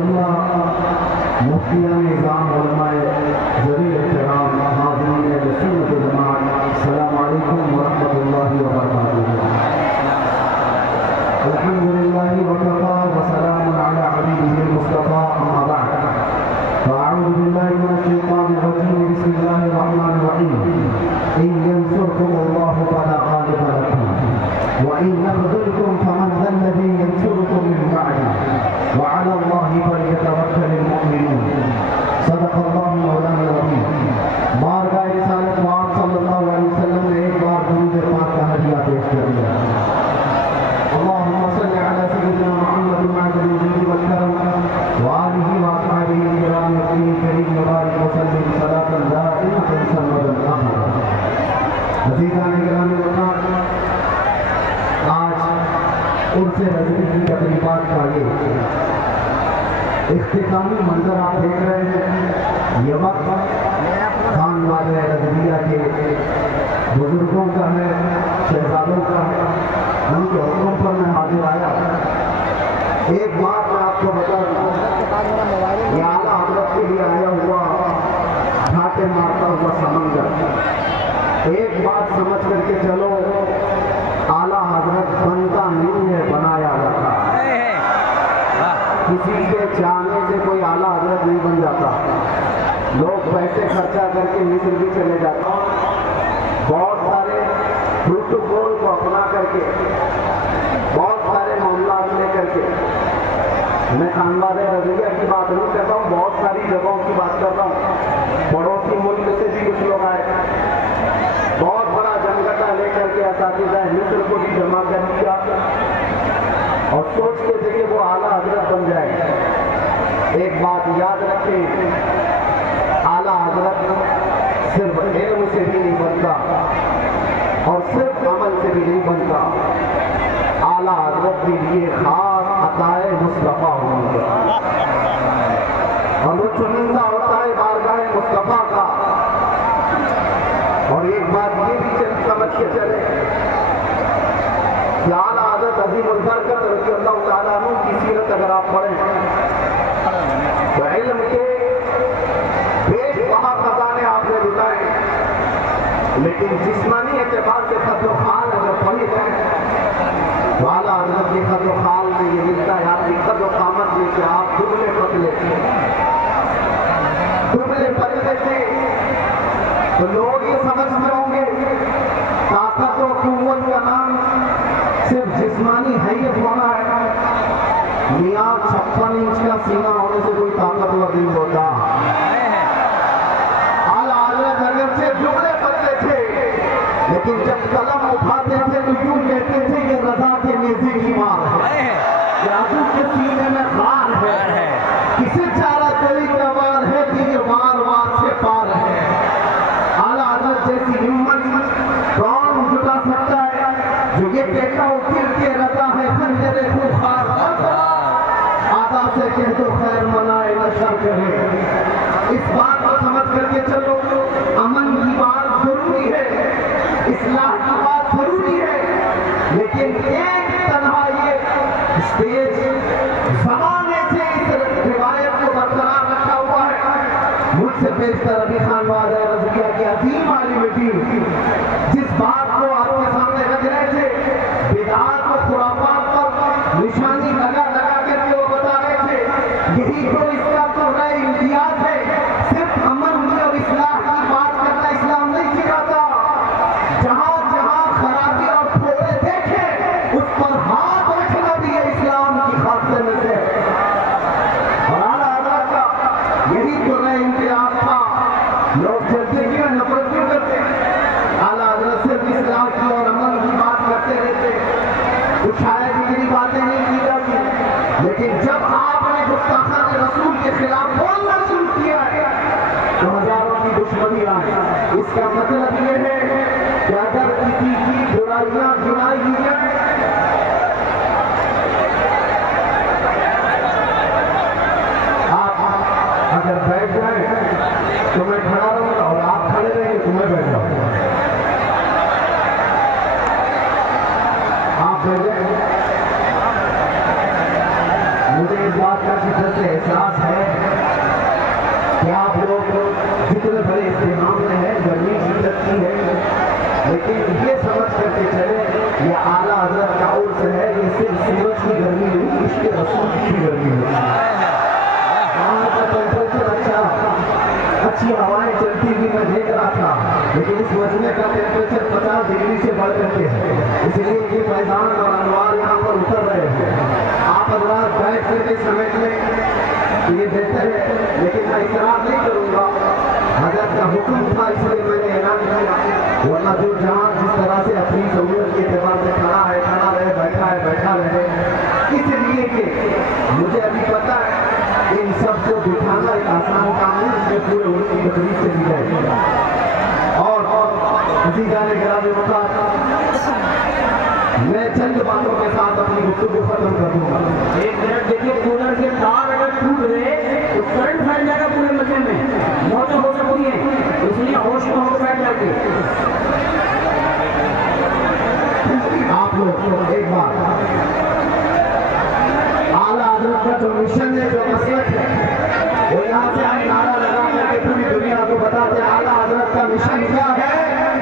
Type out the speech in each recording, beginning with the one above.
रहमतुल्लाह, मुफ्तियान इज़ाम, उलमाए ज़रीए एहतराम, हाज़रीन सुन्नत जमात, अस्सलामु अलैकुम व रहमतुल्लाहि व बरकातुहू। अल्हम्दुलिल्लाहि व कफ़ा व सलामुन अला हबीबिहिल मुस्तफ़ा, अम्मा बअद। फ़अऊज़ु बिल्लाहि मिनश शैतानिर रजीम, बिस्मिल्लाहिर रहमानिर रहीम। इन यंसुरकुमुल्लाहु फला गालिब लकुम व इन यख़ज़ुलकुम फमन ज़ल्लज़ी यंसुरुकुम मिन बअदिही व अला अल्लाहि फलयतवक्कलिल मुमिनून। सदक़ल्लाहु मौलाना अज़ीम। बारगाह रिसालत वाम सल्लल्लाहु अलैहि वसल्लम ने एक बार दुरूद पाक का हदिया पेश कर दिया। अल्लाहुम्मा सल्लि अला सय्यिदिना मुहम्मद मअदनिल जुद वल करम व आलिहि व अस्हाबिहि किराम करीम मुबारक व सल्लिम सलातन दाइमतन सर्मदन अबदा। अज़ीज़ान गिरामी वफ़ात, आज उर्से रज़वी की तक़रीबात का ये इख्तितामी मंजर आप देख रहे हैं। ये वक्त खानवादे रज़विया के बुजुर्गों का है, शहजादों का है, उनके हुक्म पर मैं हाजिर आया। एक बात मैं आपको बता दूं, ये आला हज़रत के लिए आया हुआ घाटे मारता हुआ समंदर। एक बात समझ करके चलो, आला हज़रत बनता नहीं है, बनाया जाता है। किसी के चाहने से कोई आला हज़रत नहीं बन जाता। लोग पैसे खर्चा करके मिस्र भी चले जाते हैं, बहुत सारे प्रोटोकॉल को अपना करके, बहुत सारे मामला लेकर के। मैं खानवादे रज़विया की बात नहीं कर रहा हूँ, बहुत सारी जगहों की बात कर रहा हूँ। पड़ोसी मुल्क से भी कुछ लोग आए, बहुत बड़ा जनगटा लेकर के असातिज़ा मिस्र को भी जमा कर दिया और सोचते थे कि वो आला हज़रत बन जाए। एक बात याद रखें, आला हज़रत सिर्फ इल्म से भी नहीं बनता और सिर्फ अमल से भी नहीं बनता। आला हज़रत के लिए खास अताए मुस्तफ़ा होंगे और वो चुनिंदा होता है बारगाह मुस्तफ़ा का। और एक बात ये भी समझ के चले कि आला हज़रत अज़ीमुल बरकत रज़ियल्लाहु ताला अन्हु की सीरत अगर आप पढ़ें तो इल्म के बेशबहा खजाने आपने लुटाए, लेकिन जिस्मानी एतबार से खत्म खाल अगर पढ़ी जाए तो आला हज़रत के खत्म खाल में ये मिलता है आपकी खत्म कामत में कि आप दुबले पतले थे। तो लोग ये समझते होंगे ताकत और कुव्वत का नाम सिर्फ जिस्मानी हैयत होना है। मियाँ 56 इंच का सीना होने से कोई ताकतवर नहीं होता। आला हज़रत अगरचे दुबले पतले थे, लेकिन जब कलम उठाते थे तो यूं कहते थे कि रज़ा के नेज़े की मार है, जादू के सीने में खार है, किसे चारा कोई कवार है कि ये वार वार से पार है। आला हज़रत जैसी हिम्मत कौन जुटा सकता है जो ये कहता हो फिर के रज़ा है खंजरे खुखार। आदा से कह दो खैर मनाए न शर करे। इस बात को समझ करके चलो, अमन की बात जरूरी है, इस्लाह की बात जरूरी है, लेकिन एक तन्हा ये स्टेज ज़माने से इस रिवायत को बरकरार रखा हुआ है। मुझसे बेशतर अभी खानवादे रज़विया के अजीम आलिम दीन जिस बात को आपके सामने रख रहे थे, बिदअत और खुराफात पर निशानी लगा लगा करके वो बता रहे थे, यही तो इसका तो नया इम्तियाज है। सिर्फ अमन और इस्लाह की बात करना इस्लाम नहीं सिखाता। जहां जहां खराबी और फोड़े देखे उस पर हाथ रखना भी है इस्लाम की खासियत में से। और आला हज़रत का यही तो नया इम्तियाज था। लोग चलते क्यों, नफरत क्यों करते? आला हज़रत सिर्फ इस्लाह की और अमल की बात करते रहते, कुछ शायद इतनी बातें नहीं की जाती, लेकिन जब आपने गुस्ताखान रसूल के खिलाफ बोलना शुरू किया है तो हजारों की दुश्मनी आई। इसका मतलब ये है कि अगर किसी की बुराइयां गिनाई दी जाए आप अगर बैठ जाए तो मैं खड़ा रहूंगा और आप खड़े रहेंगे तो मैं बैठ जाऊंगा। आप बैठ जाए, मुझे इस बात का शिद्दत मुझे एहसास है कि आप लोग जितने बड़े इस्तेमाल में है, गर्मी शिद्दत की है, लेकिन ये समझ करके चले ये आला हजरत का उर्स है, ये सिर्फ सूरज की गर्मी नहीं, इसके रसूल की गर्मी है। वहाँ का टेम्परेचर अच्छी हवाएं चलती हुई मैं देख रहा था, लेकिन इस मजमे का टेम्परेचर 50 डिग्री से बढ़ करके है, इसलिए ये फैजान और अनवार यहाँ पर उतर रहे हैं। आप हजरात बैठ करके समेट लें तो ये बेहतर है, लेकिन मैं इकरार नहीं करूँगा, हजरत का हुक्म था इसलिए मैंने ऐलान किया, वरना जो जहाँ जिस तरह से अपनी सहूलत के एतबार से खड़ा है खड़ा रहे, बैठा है बैठा रहे, इसलिए कि मुझे अभी पता है इन सबको बिठाना एक आसान काम नहीं, इसमें पूरे उनकी तकलीफ से दी जाएगी। और जाने गिराने मौका मैं चंद बातों के साथ अपनी गुफ्तगू खत्म कर दूंगा। एक मिनट देखिए, कूलर के तार अगर टूट गए तो करंट फैल जाएगा पूरे मजमे में, मौतें हो सकती हैं, इसलिए होश में होकर बैठ जाइए। आप लोग एक बार आला हजरत का जो मिशन है, जो मसलक है, वो यहाँ से आए नारा लगा करके पूरी दुनिया को बताते हैं आला हजरत का मिशन क्या है।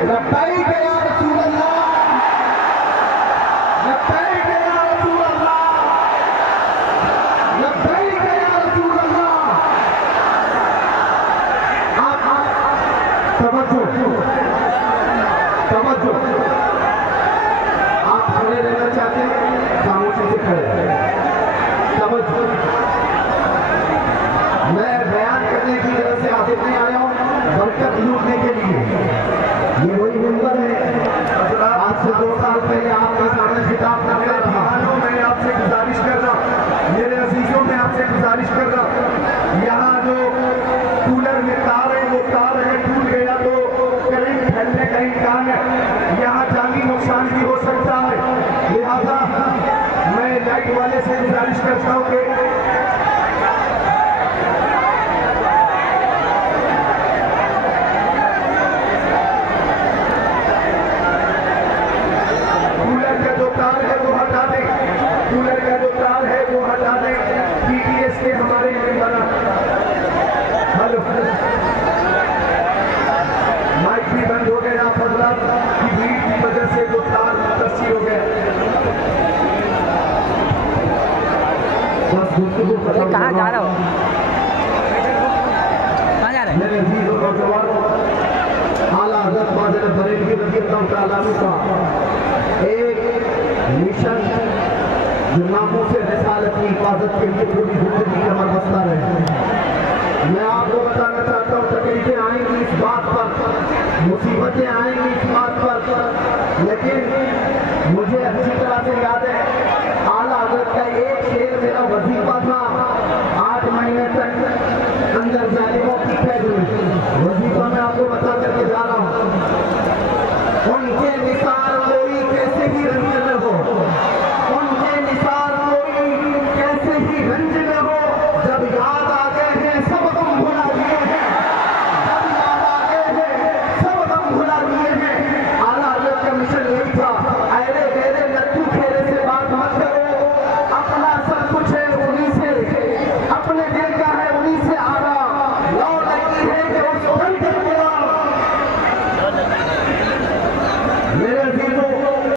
लब्बैक या रसूल अल्लाह, लब्बैक या रसूल अल्लाह, लब्बैक या रसूल अल्लाह। आप तवज्जो तवज्जो, आप खड़े रहना चाहते हैं, खामोशी से खड़े रहें। मैं बयान करने की वजह से आसिफ नहीं आया हूँ, बरकत लूटने के लिए। ये वही मिंबर है, आज से 2 साल पहले आपके सामने खिताब कर रहा था। मैं आपसे गुजारिश कर रहा हूँ, मेरे अजीजों में आपसे गुजारिश कर रहा हूँ, यहाँ जो कूलर में तार है, वो तार है टूट गया तो करंट फैलने का इम्कान है, यहाँ जानी नुकसान भी हो सकता है। लिहाजा मैं लाइट वाले से गुजारिश करता हूँ कि कूलर का जो तार है वो हटा दें, कूलर का जो तार है वो हटा दें। पीटीएस के हमारे बना हेलो, माइक भी बंद हो गया, फजला की भीड़ की वजह से जो तार मुतासिर हो गया। कहाँ जा रहे हो, कहाँ जा रहे हैं? मेरे अजीज और नौजवानों, आला हज़रत फ़ाज़िल बरेलवी रज़ियल्लाहु तआला अन्हु का एक मिशन जो नामों से रिसालत की हिफाजत के लिए पूरी जिंदगी कमर बस्ता रहे।